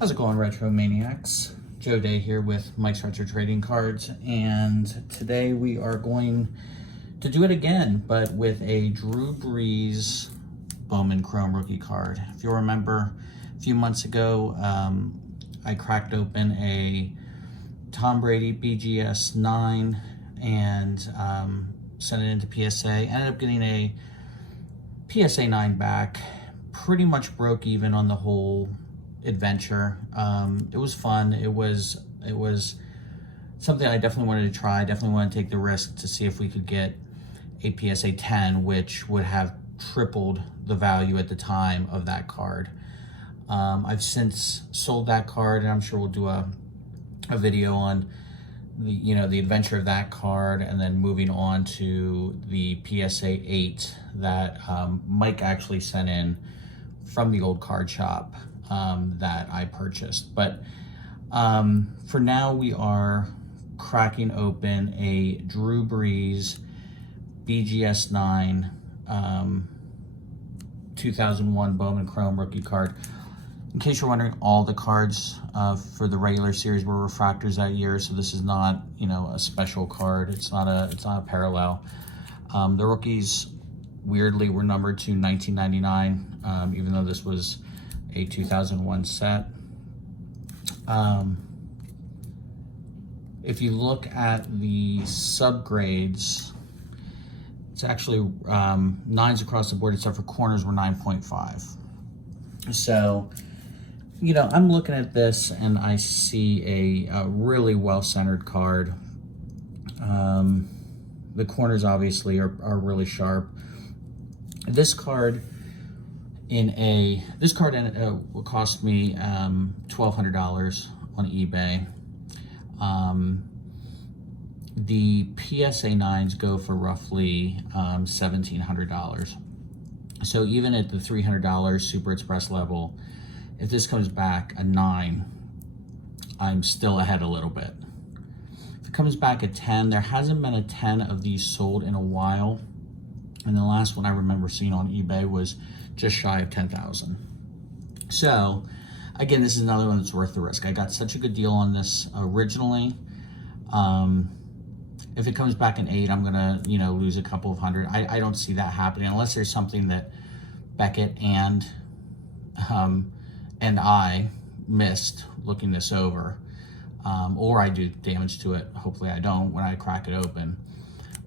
How's it going, Retro Maniacs? Joe Day here with Mike's Retro Trading Cards, and today we are going to do it again, but with a Drew Brees Bowman Chrome rookie card. If you'll remember, a few months ago, I cracked open a Tom Brady BGS 9 and sent it into PSA. Ended up getting a PSA 9 back. Pretty much broke even on the whole adventure. It was fun. It was something I definitely wanted to try. Definitely wanted to take the risk to see if we could get a PSA 10, which would have tripled the value at the time of that card. I've since sold that card, and I'm sure we'll do a video on the adventure of that card, and then moving on to the PSA 8 that Mike actually sent in from the old card shop that I purchased. But for now, we are cracking open a Drew Brees BGS 9 2001 Bowman Chrome rookie card. In case you're wondering, all the cards for the regular series were refractors that year, so this is not, a special card. It's not a parallel. The rookies weirdly were numbered to 1999, even though this was a 2001 set. If you look at the subgrades, it's actually 9s across the board, except for corners were 9.5. So, I'm looking at this and I see a really well-centered card. The corners obviously are really sharp. This card will cost me $1,200 on eBay. The PSA 9s go for roughly $1,700. So even at the $300 Super Express level, if this comes back a 9, I'm still ahead a little bit. If it comes back a 10, there hasn't been a 10 of these sold in a while. And the last one I remember seeing on eBay was just shy of 10,000. So again, this is another one that's worth the risk. I got such a good deal on this originally. If it comes back an 8, I'm gonna, lose a couple of hundred. I don't see that happening unless there's something that Beckett and I missed looking this over, or I do damage to it. Hopefully I don't when I crack it open.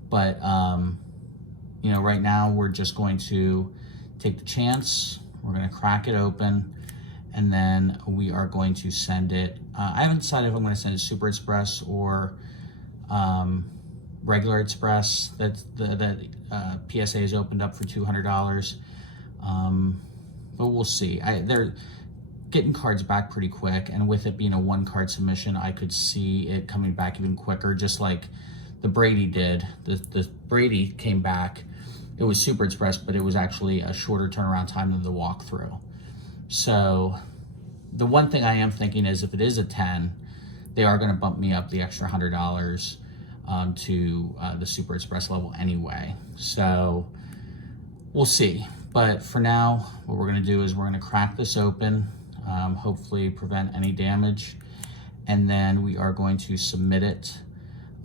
But right now we're just going to take the chance. We're going to crack it open, and then we are going to send it. I haven't decided if I'm going to send it Super Express or regular Express. That PSA is opened up for $200, but we'll see. They're getting cards back pretty quick, and with it being a 1-card submission, I could see it coming back even quicker, just like the Brady did. The Brady came back. It was Super Express, but it was actually a shorter turnaround time than the walkthrough. So the one thing I am thinking is, if it is a 10, they are going to bump me up the extra $100 to the Super Express level anyway. So we'll see. But for now, what we're going to do is we're going to crack this open, hopefully prevent any damage, and then we are going to submit it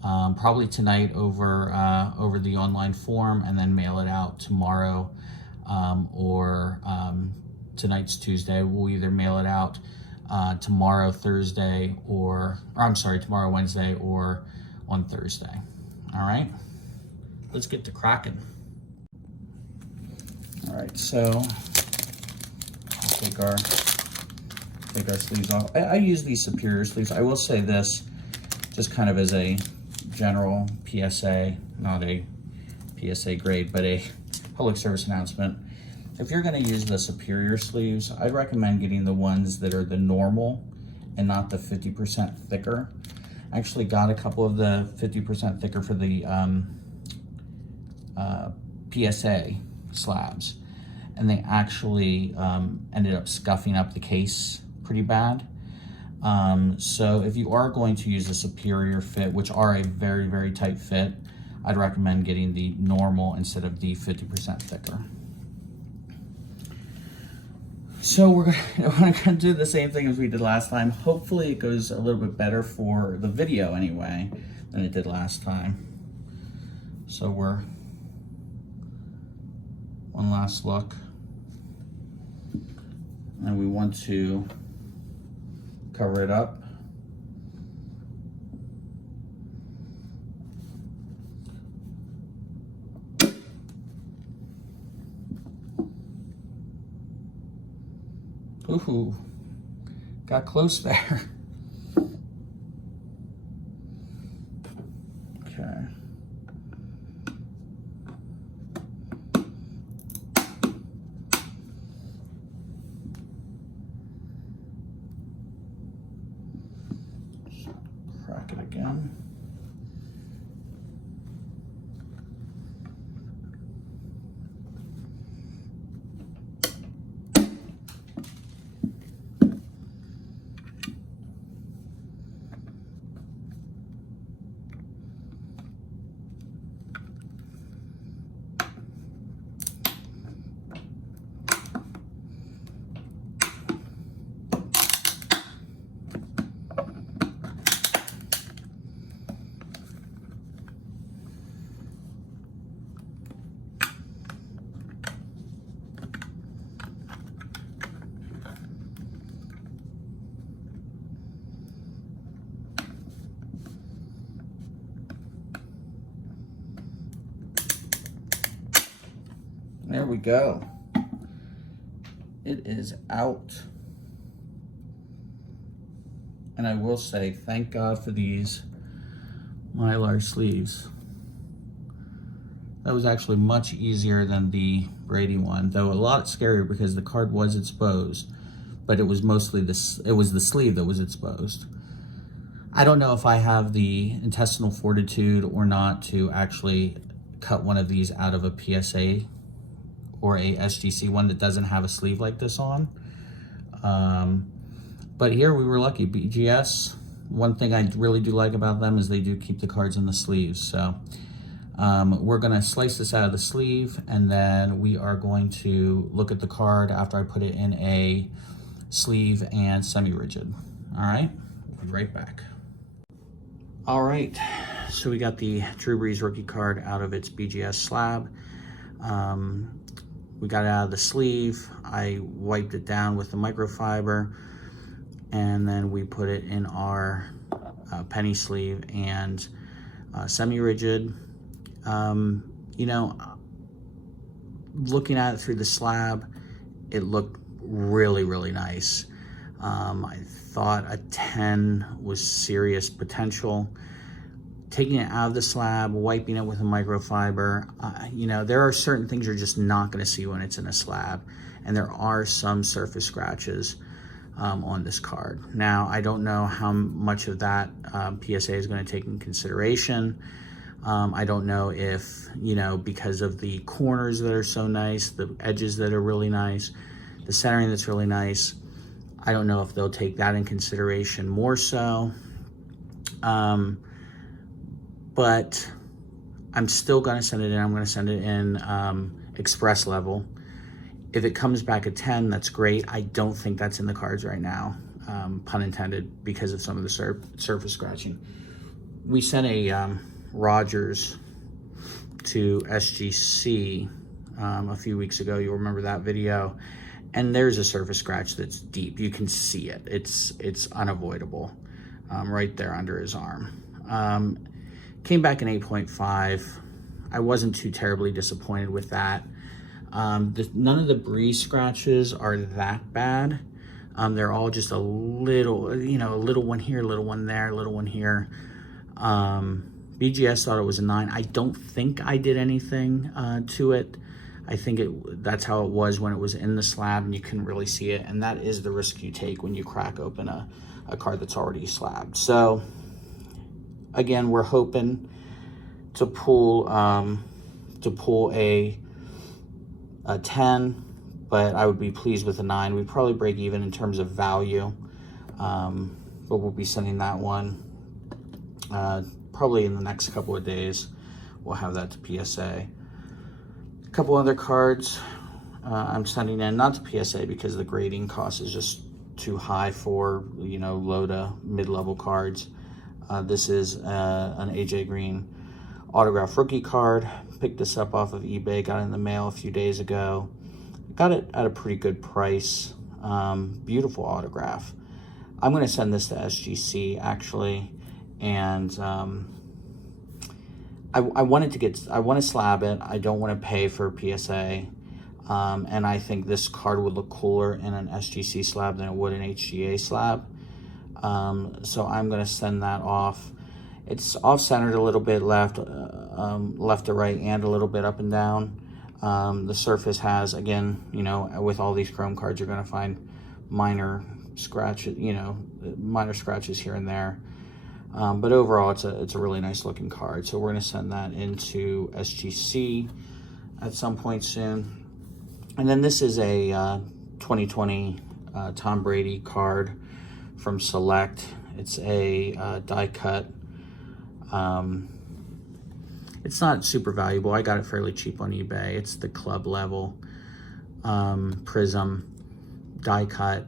probably tonight over the online form, and then mail it out tomorrow, or tonight's Tuesday. We'll either mail it out tomorrow Thursday, or I'm sorry, tomorrow Wednesday, or on Thursday. All right, let's get to cracking. All right, so I'll take our sleeves off. I use these superior sleeves. I will say this, just kind of as a general PSA, not a PSA grade, but a public service announcement. If you're going to use the superior sleeves, I'd recommend getting the ones that are the normal and not the 50% thicker. I actually got a couple of the 50% thicker for the PSA slabs, and they actually ended up scuffing up the case pretty bad. So if you are going to use a superior fit, which are a very, very tight fit, I'd recommend getting the normal instead of the 50% thicker. So we're gonna do the same thing as we did last time. Hopefully it goes a little bit better for the video anyway than it did last time. So we're one last look. And we want to cover it up. Ooh, got close there. Okay. Crack it again. There we go. It is out. And I will say, thank God for these Mylar sleeves. That was actually much easier than the Brady one, though a lot scarier because the card was exposed, but it was mostly the sleeve that was exposed. I don't know if I have the intestinal fortitude or not to actually cut one of these out of a PSA or a SGC one that doesn't have a sleeve like this on. But here we were lucky. BGS, one thing I really do like about them is they do keep the cards in the sleeves. So we're gonna slice this out of the sleeve, and then we are going to look at the card after I put it in a sleeve and semi-rigid. All right, we'll be right back. All right, so we got the Drew Brees rookie card out of its BGS slab. We got it out of the sleeve. I wiped it down with the microfiber, and then we put it in our penny sleeve and semi-rigid. You know, looking at it through the slab, it looked really, really nice. I thought a 10 was serious potential. Taking it out of the slab, wiping it with a microfiber, you know, there are certain things you're just not going to see when it's in a slab, and there are some surface scratches on this card. Now, I don't know how much of that PSA is going to take in consideration. I don't know if, you know, because of the corners that are so nice, the edges that are really nice, the centering that's really nice, I don't know if they'll take that in consideration more so. But I'm still gonna send it in. I'm gonna send it in express level. If it comes back a 10, that's great. I don't think that's in the cards right now, pun intended, because of some of the surface scratching. We sent a Rogers to SGC a few weeks ago. You'll remember that video. And there's a surface scratch that's deep. You can see it. It's unavoidable right there under his arm. Came back in 8.5. I wasn't too terribly disappointed with that. None of the Breeze scratches are that bad. They're all just a little, you know, a little one here, a little one there, a little one here. BGS thought it was a 9. I don't think I did anything to it. I think that's how it was when it was in the slab and you couldn't really see it. And that is the risk you take when you crack open a card that's already slabbed. So again, we're hoping to pull a 10, but I would be pleased with a 9. We'd probably break even in terms of value, but we'll be sending that one probably in the next couple of days. We'll have that to PSA. A couple other cards. I'm sending in, not to PSA because the grading cost is just too high for, you know, low to mid-level cards. This is an AJ Green autograph rookie card. Picked this up off of eBay, got it in the mail a few days ago. Got it at a pretty good price. Beautiful autograph. I'm going to send this to SGC actually, and I want to slab it. I don't want to pay for PSA, and I think this card would look cooler in an SGC slab than it would an HGA slab. So I'm going to send that off. It's off-centered a little bit, left to right, and a little bit up and down. The surface has, again, you know, with all these chrome cards, you're going to find minor scratches, you know, minor scratches here and there. But overall, it's a really nice looking card. So we're going to send that into SGC at some point soon. And then this is a 2020 Tom Brady card from Select. It's a die cut. It's not super valuable. I got it fairly cheap on eBay. It's the club level Prism die cut.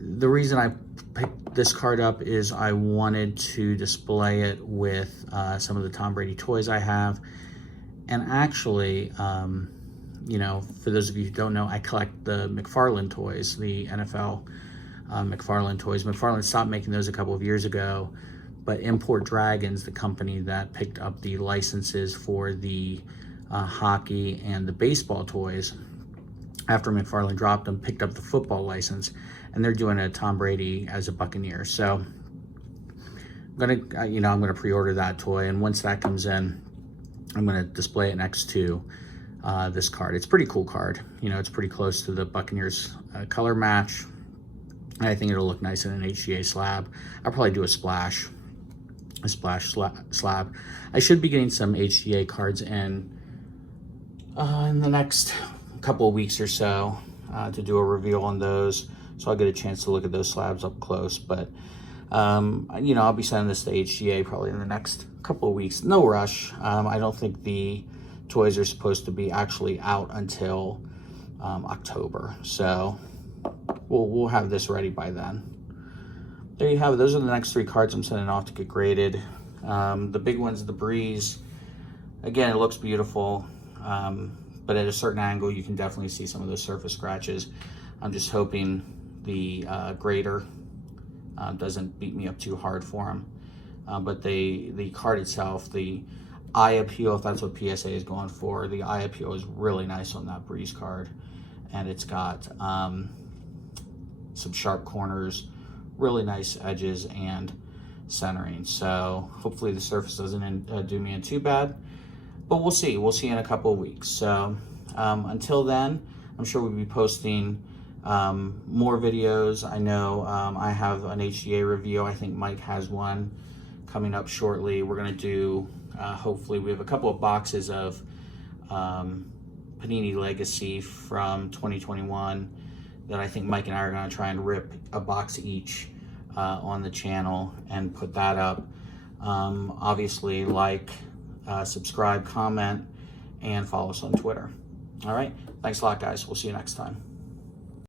The reason I picked this card up is I wanted to display it with some of the Tom Brady toys I have. And actually, you know, for those of you who don't know, I collect the McFarlane toys, the NFL McFarlane toys. McFarlane stopped making those a couple of years ago, but Import Dragons, the company that picked up the licenses for the hockey and the baseball toys, after McFarlane dropped them, picked up the football license, and they're doing a Tom Brady as a Buccaneer. So I'm gonna pre-order that toy, and once that comes in, I'm gonna display it next to this card. It's a pretty cool card. You know, it's pretty close to the Buccaneers color match. I think it'll look nice in an HGA slab. I'll probably do a splash slab. I should be getting some HGA cards in the next couple of weeks or so to do a reveal on those, so I'll get a chance to look at those slabs up close. But you know, I'll be sending this to HGA probably in the next couple of weeks. No rush. I don't think the toys are supposed to be actually out until October, so we'll have this ready by then. There you have it. Those are the next 3 cards I'm sending off to get graded. The big one's the Brees. Again, it looks beautiful, but at a certain angle, you can definitely see some of those surface scratches. I'm just hoping the grader doesn't beat me up too hard for him. But the card itself, the eye appeal, if that's what PSA is going for, the eye appeal is really nice on that Brees card. And it's got some sharp corners, really nice edges, and centering. So hopefully the surface doesn't do me in too bad, but we'll see. We'll see in a couple of weeks. So until then, I'm sure we'll be posting more videos. I know I have an HGA review. I think Mike has one coming up shortly. We're going to do, hopefully, we have a couple of boxes of Panini Legacy from 2021 that I think Mike and I are going to try and rip a box each on the channel and put that up. Obviously, like, subscribe, comment, and follow us on Twitter. All right, thanks a lot, guys. We'll see you next time.